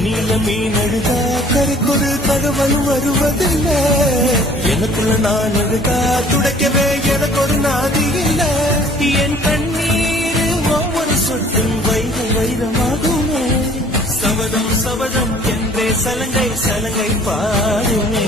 தண்ணியில மீன் அழுதா கரைக்கொரு தகவலும் வருவதில்லை. எனக்குள்ள நான் அழுதா துடைக்கவே எனக்கு ஒரு நாதி இல்லை. என் கண்ணீர் ஒவ்வொரு சொட்டும் வைரம் வைரமாகுமே. சபதம் சபதம் என்றே சலங்கை சலங்கை பாடுமே.